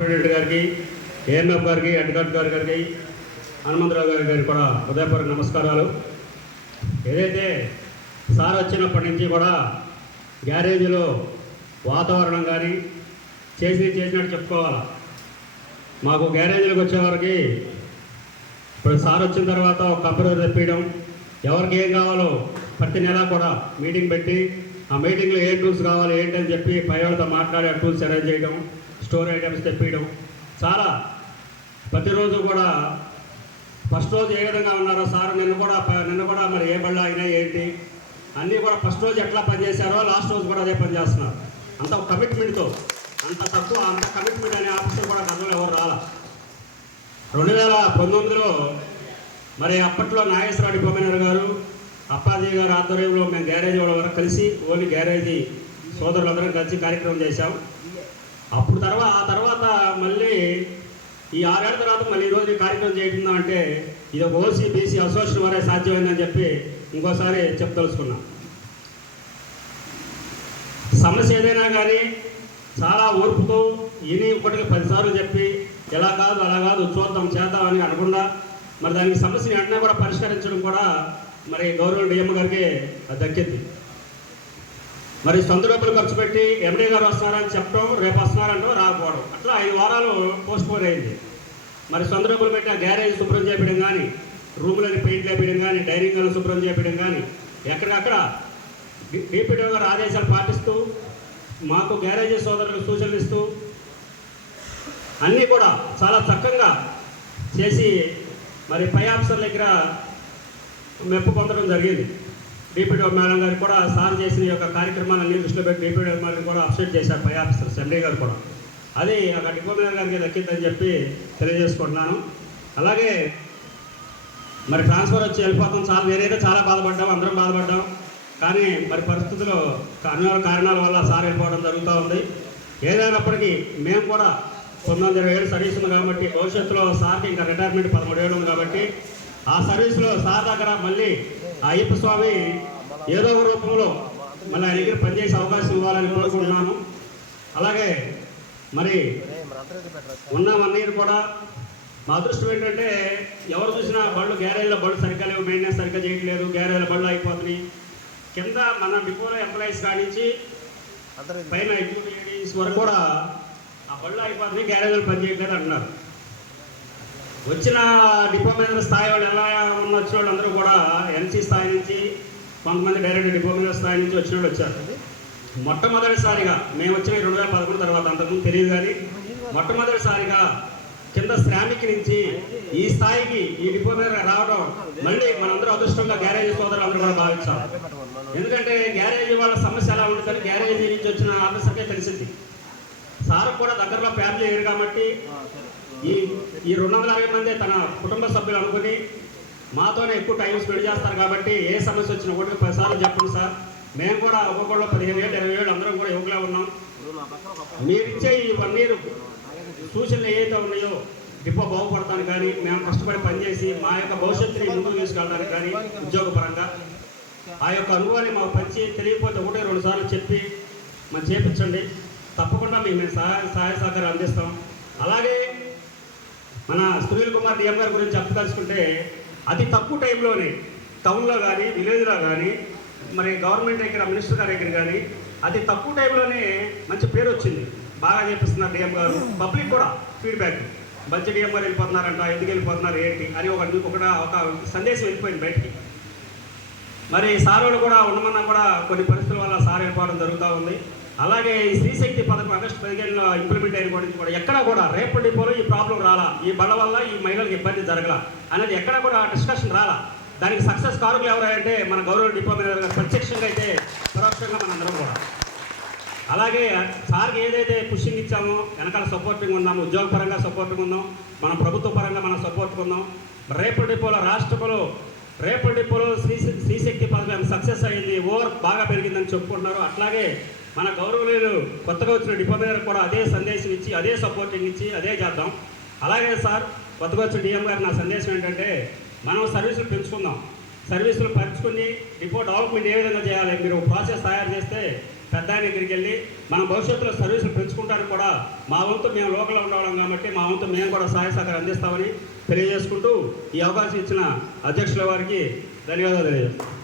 President గారికి, AMF గారికి, advocate గారికి, హనుమంతరావు గారికి కూడా హృదయపూర్వక నమస్కారాలు. ఏదైతే సార్ వచ్చినప్పటి నుంచి కూడా గ్యారేజీలో వాతావరణం కానీ చేసినట్టు చెప్పుకోవాలి. మాకు గ్యారేజీలకు వచ్చేవారికి ఇప్పుడు సార్ వచ్చిన తర్వాత ఒక కంప్యూటర్ తెప్పించడం, ఎవరికి ఏం కావాలో ప్రతి నెల కూడా మీటింగ్ పెట్టి ఆ మీటింగ్లో ఏ టూల్స్ కావాలి ఏంటని చెప్పి పై వాళ్ళతో మాట్లాడి ఆ టూల్స్ అరేంజ్ చేయడం, స్టోర్ ఐటమ్స్ తెప్పించడం, చాలా ప్రతిరోజు కూడా ఫస్ట్ రోజు ఏ విధంగా ఉన్నారో సార్ నిన్న కూడా మరి ఏ బళ్ళు అయినా ఏంటి అన్నీ కూడా ఫస్ట్ రోజు ఎట్లా పనిచేశారో లాస్ట్ రోజు కూడా అదే పనిచేస్తున్నారు. అంత కమిట్మెంట్తో అంత కమిట్మెంట్ అనే ఆఫీసర్ కూడా గతంలో ఎవరు రాలా. 2019లో మరి అప్పట్లో నాగేశ్వరరావు బొమ్మనేరు గారు, అప్పాజీ గారు ఆధ్వర్యంలో మేము గ్యారేజీ వాళ్ళ వరకు కలిసి ఓన్లీ గ్యారేజీ సోదరులందరం కలిసి కార్యక్రమం చేశాం. అప్పుడు ఆ తర్వాత మళ్ళీ ఈ 6 ఏళ్ల తర్వాత మళ్ళీ ఈరోజు ఈ కార్యక్రమం చేయకుండా అంటే ఇది ఒక ఓసీ బీసీ అసోసియేషన్ వరే సాధ్యమైందని చెప్పి ఇంకోసారి చెప్పదలుచుకున్నాం. సమస్య ఏదైనా కానీ చాలా ఓర్పుతో ఒకటికి 10 సార్లు చెప్పి ఎలా కాదు అలా కాదు చేద్దాం అని అనకుండా మరి దానికి సమస్యని వెంటనే కూడా పరిష్కరించడం కూడా మరి గౌరవ డిఎం గారికి దక్కింది. మరి సొంత డబ్బులు ఖర్చు పెట్టి ఎండీ గారు వస్తున్నారని చెప్పడం, రేపు వస్తున్నారంటూ రాకపోవడం, అట్లా 5 వారాలు పోస్ట్పోన్ అయింది. మరి సొంత డబ్బులు పెట్టిన గ్యారేజ్ శుభ్రం చేయడం కానీ, రూములని పెయింట్ వేయడం కానీ, డైనింగ్ హాల్ శుభ్రం చేయడం కానీ, ఎక్కడికక్కడ డిప్యూటీ గారు ఆదేశాలు పాటిస్తూ మాకు గ్యారేజీ సోదరులకు సూచనలు ఇస్తూ అన్నీ కూడా చాలా చక్కగా చేసి మరి పై ఆఫీసర్ల దగ్గర మెప్పు పొందడం జరిగింది. డిప్యూటీ మేడం గారికి కూడా సార్ చేసిన యొక్క కార్యక్రమాలన్నీ దృష్టిలో పెట్టి డిప్యూటీ మేడం కూడా అప్సెట్ చేశారు పై ఆఫీసర్స్, ఎండీ గారు కూడా. అది అక్కడ డిప్యూటీ మేడం గారికి దక్కిందని చెప్పి తెలియజేసుకుంటున్నాను. అలాగే మరి ట్రాన్స్ఫర్ వచ్చి వెళ్ళిపోతాం, నేనైతే చాలా బాధపడ్డాం, అందరం బాధపడ్డాం. కానీ మరి పరిస్థితులు అన్ని కారణాల వల్ల సార్ వెళ్ళిపోవడం జరుగుతూ ఉంది. ఏదైనప్పటికీ మేము కూడా 19-20 ఏళ్ళు సర్వీస్ ఉంది కాబట్టి భవిష్యత్తులో సార్కి ఇంకా రిటైర్మెంట్ 13 ఏళ్ళు ఉంది కాబట్టి ఆ సర్వీస్లో సార్ దగ్గర మళ్ళీ అయ్యప్ప స్వామి ఏదో ఒక రూపంలో మళ్ళీ ఆయన దగ్గర పనిచేసే అవకాశం ఇవ్వాలని కోరుకుంటున్నాను. అలాగే మరి ఉన్న 1 ఇయర్ కూడా మా అదృష్టం ఏంటంటే ఎవరు చూసినా గ్యారేజ్లో బళ్ళు సరిగ్గా లేవు, మెయింటెనెన్స్ సరిగ్గా చేయట్లేదు, గ్యారేజ్లో బళ్ళు అయిపోతున్నాయి. కింద మన డిపోలో ఎంప్లాయీస్ కానించి పైన ఎగ్జిక్యూటివ్స్ వరకు కూడా ఆ బళ్ళు అయిపోతున్నాయి, గ్యారేజ్లో పనిచేయట్లేదు అంటున్నారు. వచ్చిన డిపో మేనేజర్ స్థాయి వాళ్ళు ఎలా వచ్చిన వాళ్ళు అందరూ కూడా ఎన్సీ స్థాయి నుంచి, కొంతమంది డైరెక్ట్ డిపో మేనేజర్ స్థాయి నుంచి వచ్చిన వాళ్ళు వచ్చారు. మొట్టమొదటిసారిగా మేము వచ్చిన 2011 తర్వాత, అంతకుముందు తెలియదు కానీ మొట్టమొదటిసారిగా కింద శ్రామిక్ నుంచి ఈ స్థాయికి ఈ డిపో మేనేజర్ రావడం మళ్ళీ మనందరూ అదృష్టంగా గ్యారేజీ సోదరులు అందరూ కూడా భావించాం. ఎందుకంటే గ్యారేజీ వాళ్ళ సమస్య ఎలా ఉంటుందని గ్యారేజీ నుంచి వచ్చిన ఆఫీసర్కే తెలిసింది. సార్ కూడా దగ్గరలో ఫ్యామిలీ లేరు కాబట్టి ఈ 260 మంది తన కుటుంబ సభ్యులు అనుకుని మాతోనే ఎక్కువ టైం స్పెండ్ చేస్తారు కాబట్టి ఏ సమస్య వచ్చినా 1-10 సార్లు చెప్పండి సార్, మేము కూడా ఒక్కొక్కళ్ళు 15 ఏళ్ళు 20 ఏళ్ళు అందరం కూడా యువకులే ఉన్నాం. మీరిచ్చే ఈ 1 ఇయర్ సూచనలు ఏవైతే ఉన్నాయో డిపో బాగుపడతాను కానీ, మేము కష్టపడి పనిచేసి మా యొక్క భవిష్యత్తుని ముందుకు తీసుకెళ్ళడానికి కానీ ఉద్యోగపరంగా ఆ యొక్క అనుభవాన్ని మాకు పంచి తెలియకపోతే 1-2 సార్లు చెప్పి మనం చేపించండి. తప్పకుండా మేము సహాయ సహకారం అందిస్తాం. అలాగే మన సునీల్ కుమార్ డిఎం గారి గురించి చెప్పదలుచుకుంటే అతి తక్కువ టైంలోనే టౌన్లో కానీ విలేజ్లో కానీ మరి గవర్నమెంట్ దగ్గర మినిస్టర్ గారి దగ్గర కానీ అతి తక్కువ టైంలోనే మంచి పేరు వచ్చింది. బాగా చేపిస్తున్నారు డిఎం గారు. పబ్లిక్ కూడా ఫీడ్బ్యాక్, మంచి డిఎం గారు వెళ్ళిపోతున్నారంట, ఎందుకు వెళ్ళిపోతున్నారు ఏంటి అని ఒక సందేశం వెళ్ళిపోయింది బయటికి. మరి సార్ వాళ్ళు కూడా ఉండమన్నా కూడా కొన్ని పరిస్థితుల వల్ల సార్ వెళ్ళిపోవడం జరుగుతూ ఉంది. అలాగే ఈ శ్రీశక్తి పథకం ఆగస్టు 15లో ఇంప్లిమెంట్ అయిన కూడా ఎక్కడా కూడా రేపు డిపోలో ఈ ప్రాబ్లం రాలా, ఈ బళ్ళ వల్ల ఈ మహిళలకు ఇబ్బంది జరగల అనేది ఎక్కడా కూడా డిస్కషన్ రాలా. దానికి సక్సెస్ కారుకులు ఎవరంటే మన గౌరవ డిపో మేనేజర్ గారు ప్రత్యక్షంగా అయితే పరోక్షంగా మనందరం కూడా. అలాగే సార్కి ఏదైతే పుషింగ్ ఇచ్చామో వెనకాల సపోర్టింగ్ ఉన్నాము, ఉద్యోగపరంగా సపోర్టింగ్ ఉన్నాం, మన ప్రభుత్వ పరంగా మనం సపోర్ట్గా ఉన్నాం. రేపు డిపోలో రాష్ట్రంలో రేపు డిపోలో శ్రీశక్తి పథకం సక్సెస్ అయింది, ఓవర్ బాగా పెరిగిందని చెప్పుకుంటున్నారు. అట్లాగే మన గౌరవనీయులు కొత్తగా వచ్చిన డిపో మేనేజర్ కూడా అదే సందేశం ఇచ్చి, అదే సపోర్టింగ్ ఇచ్చి అదే చేద్దాం. అలాగే సార్ కొత్తగా వచ్చిన డిఎం గారు నా సందేశం ఏంటంటే మనం సర్వీసులు పెంచుకుందాం, సర్వీసులు పంచుకుని డిపో డెవలప్మెంట్ ఏ విధంగా చేయాలి, మీరు ప్రాసెస్ తయారు చేస్తే పెద్ద ఆయన దగ్గరికి వెళ్ళి మన భవిష్యత్తులో సర్వీసులు పెంచుకుంటానికి కూడా మా వంతు మేము లోకల్లో ఉండడం కాబట్టి మా వంతు మేము కూడా సహాయ సహకారం అందిస్తామని తెలియజేసుకుంటూ ఈ అవకాశం ఇచ్చిన అధ్యక్షుల వారికి ధన్యవాదాలు తెలియజేస్తాం.